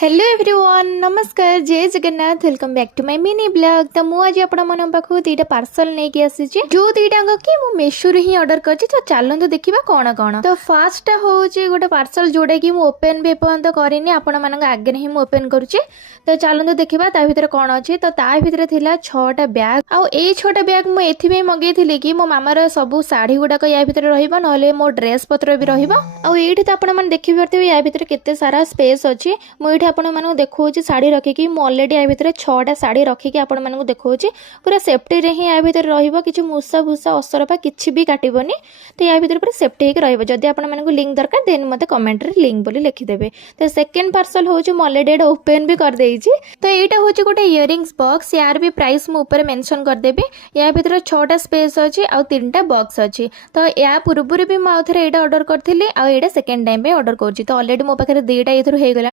Hello everyone नमस्कार जय Jagannath welcome back to my mini blog. तो मुझे आपण मन पाखु दुईटा पार्सल नहीं आसी जो दुईटा कि मु मेशो ही ऑर्डर करछि। तो चलंतु देखिबा कोन कोन। तो फर्स्ट होची गोटे पार्सल जोडा कि मु ओपन भी पर्यंत करिनी आपण मानक आगे ही मु ओपन करूछि। तो चलंतु देखिबा ता भितर कोन अछि। तो ता भितर थिला 6टा बैग आ ए 6टा बैग मु एथिबे मगेइथिली कि मो मामार सब साड़ी गुडाक या भितर रहिबो नले मो ड्रेस पत्र भी रहिबो। आ एठी त आपण मन देखि परथिबे या भितर केते सारा स्पेस अछि। मु एठी आपण मानक देखौछि साड़ी रखिकी मु ऑलरेडी या भितर 6टा साड़ी रखिकी आपण मानक देखौछि पूरा सेफ्टी रे ही या भितर रहिबो। किछि मुसा भूसा असरपा किछि भी काटिबोनी। तो या भितर पूरा सेफ्टी हेक रहिबो। जदि आपण मानक लिंक दरकार देन मते कमेंट रे लिंक बोली लिखि देबे। तो सेकंड पार्सल होछि मु ऑलरेडी ओपन भी कर देइछि। तो एटा होछि गोटे इयरिंग्स बॉक्स यार भी प्राइस मु ऊपर मेंशन कर देबे। या भितर 6टा स्पेस अछि आ 3टा बॉक्स अछि। तो या पूर्वपुर भी मु आथरे एटा ऑर्डर करथिली आ एटा सेकंड टाइम पे ऑर्डर करछि। तो ऑलरेडी मो पाखरे 2टा एथुर हे गेला।